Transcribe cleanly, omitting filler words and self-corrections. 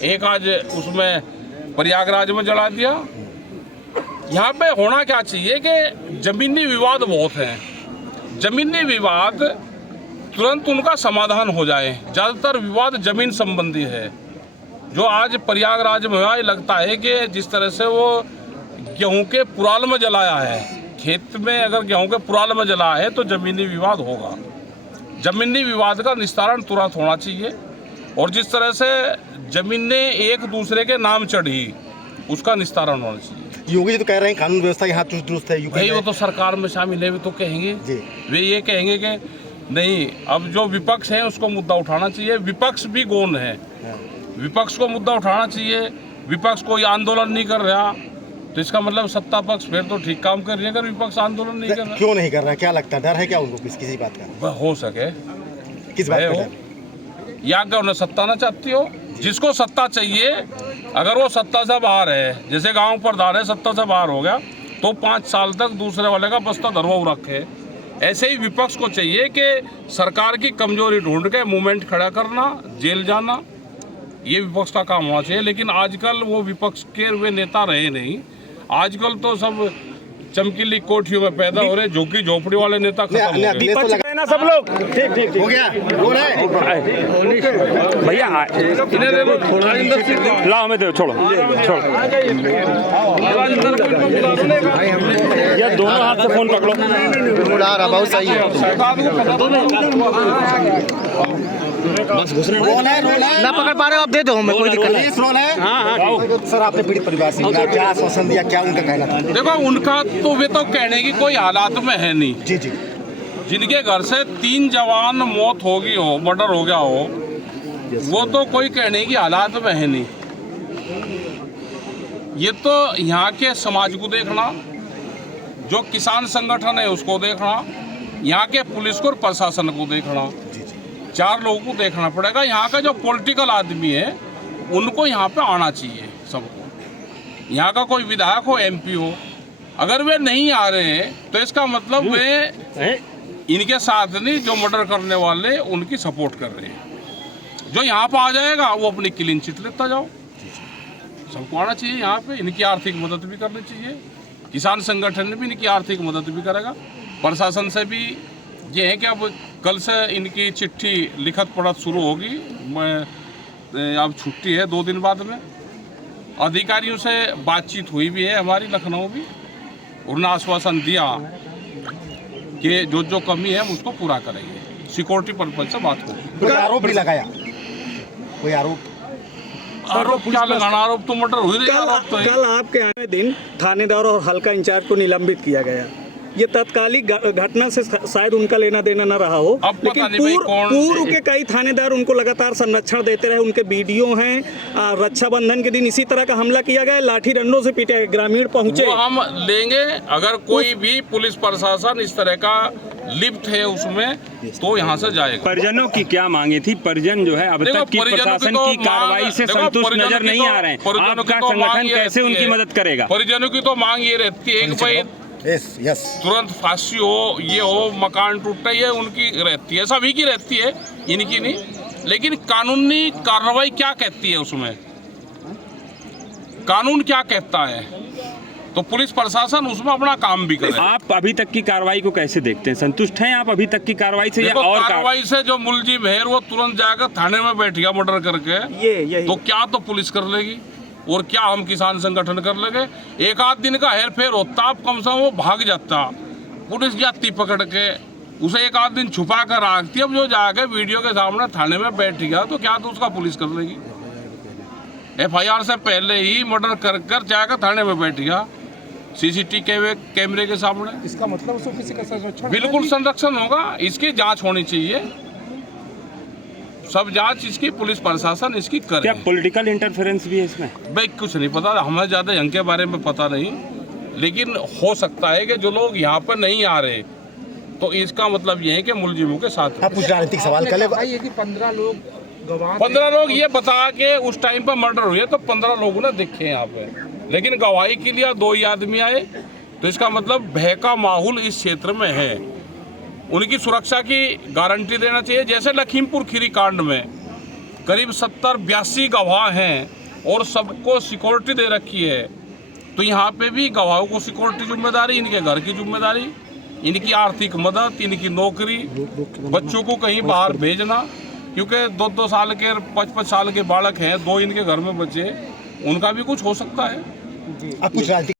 एक आज उसमें प्रयागराज में जला दिया। यहाँ पे होना क्या चाहिए कि जमीनी विवाद बहुत हैं, जमीनी विवाद तुरंत उनका समाधान हो जाए। ज़्यादातर विवाद जमीन संबंधी है। जो आज प्रयागराज में हुआ, ये लगता है कि जिस तरह से वो गेहूं के पुराल में जलाया है, खेत में अगर गेहूं के पुराल में जलाया है तो ज़मीनी विवाद होगा। ज़मीनी विवाद का निस्तारण तुरंत होना चाहिए और जिस तरह से ज़मीनें एक दूसरे के नाम चढ़ी, उसका निस्तारण होना चाहिए। योगी जी तो कह रहे हैं कानून व्यवस्था यहाँ चुस्त दुरुस्त है। भाई वो तो सरकार में शामिल है, वे तो कहेंगे जी। वे ये कहेंगे कि नहीं, अब जो विपक्ष है उसको मुद्दा उठाना चाहिए। विपक्ष भी गौण है, विपक्ष को मुद्दा उठाना चाहिए। विपक्ष कोई आंदोलन नहीं कर रहा तो इसका मतलब सत्ता पक्ष फिर तो ठीक काम कर रही है। अगर विपक्ष आंदोलन नहीं कर रहा, क्यों नहीं कर रहा है? क्या लगता है, डर है क्या उनको किसी बात का? हो सके किस बात का? या क्या उन्हें सत्ता ना चाहती हो? जिसको सत्ता चाहिए, अगर वो सत्ता से बाहर है, जैसे गांव प्रधान है सत्ता से बाहर हो गया तो 5 साल तक दूसरे वाले का बस्ता धरवाऊ रखे। ऐसे ही विपक्ष को चाहिए कि सरकार की कमजोरी ढूंढ के मूवमेंट खड़ा करना, जेल जाना, ये विपक्ष का काम होना चाहिए। लेकिन आजकल वो विपक्ष के वे नेता रहे नहीं। आजकल तो सब चमकीली कोठियों में पैदा हो रहे, झुग्गी झोपड़ी वाले नेता खत्म हो गए ना सब लोग। ठीक हो गया, कौन है भैया? ला हमें दो, छोड़ो यार, दोनों हाथ से फोन पकड़ो। बहुत सही है। बस रोल है ना पकड़ पा रहे हो आप, दे दो हमें, कोई दिक्कत नहीं। रोल है। हाँ। सर, आपने पीड़ित परिवार से मिला, क्या आश्वासन दिया, क्या उनका कहना था? देखो, उनका तो वे तो कहने की कोई हालात में है नहीं। जी। जिनके घर से 3 जवान मौत होगी हो, मर्डर हो गया हो, वो तो कोई कहने की हालात में है नहीं। ये तो यहाँ के समाज को देखना, जो किसान संगठन है उसको देखना, यहाँ के पुलिस को और प्रशासन को देखना, 4 लोगों को देखना पड़ेगा। यहाँ का जो पॉलिटिकल आदमी है उनको यहाँ पे आना चाहिए सबको। यहाँ का कोई विधायक हो, MP हो, अगर वे नहीं आ रहे हैं तो इसका मतलब वे इनके साथ नहीं, जो मर्डर करने वाले उनकी सपोर्ट कर रहे हैं। जो यहाँ पर आ जाएगा वो अपनी क्लीन चिट लेता जाओ। सबको आना चाहिए यहाँ पे, इनकी आर्थिक मदद भी करनी चाहिए। किसान संगठन भी इनकी आर्थिक मदद भी करेगा। प्रशासन से भी ये है कि अब कल से इनकी चिट्ठी लिखत पढ़त शुरू होगी। अब छुट्टी है 2 दिन बाद में। अधिकारियों से बातचीत हुई भी है हमारी लखनऊ भी, उन्होंने आश्वासन दिया कि जो कमी है उसको पूरा करेंगे। सिक्योरिटी पर्पज से बात होगी। कोई आरोप भी लगाया? कोई आरोप क्या लगाना? आरोप तो मर्डर हुई रही। कल आपके आने दिन थानेदार और हल्का इंचार्ज को निलंबित किया गया। ये तत्कालिक घटना से शायद उनका लेना देना न रहा हो, लेकिन पूर्व के कई थानेदार उनको लगातार संरक्षण देते रहे। उनके वीडियो हैं। रक्षाबंधन के दिन इसी तरह का हमला किया गया, लाठी डंडों से पीटे, ग्रामीण पहुंचे। हम लेंगे, अगर कोई भी पुलिस प्रशासन इस तरह का लिप्त है उसमें तो यहाँ से जाएगा। परिजनों की क्या मांगे थी? परिजन जो है अब तक की प्रशासन की कार्रवाई से संतुष्ट नजर नहीं आ रहे हैं। आपका संगठन कैसे उनकी मदद करेगा? परिजनों की तो मांग ये रहती है कि भाई तुरंत फांसी हो, ये हो, मकान टूटे, ये उनकी रहती है, सभी की रहती है, इनकी नहीं। लेकिन कानूनी कार्रवाई क्या कहती है उसमें? कानून क्या कहता है? तो पुलिस प्रशासन उसमें अपना काम भी करे। आप अभी तक की कार्रवाई को कैसे देखते हैं? संतुष्ट हैं आप अभी तक की कार्रवाई से? या और कार्रवाई से जो मुलजिम है वो तुरंत जाकर थाने में बैठ गया मर्डर करके, ये तो क्या तो पुलिस कर लेगी और क्या हम किसान संगठन कर लेंगे? एक आध दिन का हेर फेर होता, आप कम से कम वो भाग जाता, पुलिस जाती पकड़ के, उसे एक आध दिन छुपा कर रखती। अब जो जाके वीडियो के सामने थाने में बैठ गया तो क्या तो उसका पुलिस कर लेगी? FIR से पहले ही मर्डर कर जाकर थाने में बैठ गया, CCTV कैमरे के सामने। इसका मतलब उसको किसी का संरक्षण? बिल्कुल संरक्षण होगा। इसकी जांच होनी चाहिए, सब जांच इसकी पुलिस प्रशासन इसकी करे। क्या पॉलिटिकल इंटरफेरेंस भी है इसमें? भाई कुछ नहीं पता, हमें ज़्यादा यहाँ के बारे में पता नहीं, लेकिन हो सकता है कि जो लोग यहाँ पर नहीं आ रहे तो इसका मतलब ये है कि मुलजिमों के साथ। आप कुछ राजनीतिक सवाल कर ले। 15 लोग 15 लोग ये बता के उस टाइम पर मर्डर हुए तो 15 लोगों ने दिखे यहाँ पे, लेकिन गवाही के लिए 2 ही आदमी आए, तो इसका मतलब भय का माहौल इस क्षेत्र में है। उनकी सुरक्षा की गारंटी देना चाहिए। जैसे लखीमपुर खीरी कांड में करीब 70-82 गवाह हैं और सबको सिक्योरिटी दे रखी है। तो यहाँ पे भी गवाहों को सिक्योरिटी जिम्मेदारी, इनके घर की जिम्मेदारी, इनकी आर्थिक मदद, इनकी नौकरी, बच्चों को कहीं बाहर भेजना, क्योंकि 2-2 साल के 5-5 साल के बालक हैं, 2 इनके घर में बच्चे, उनका भी कुछ हो सकता है। अब कुछ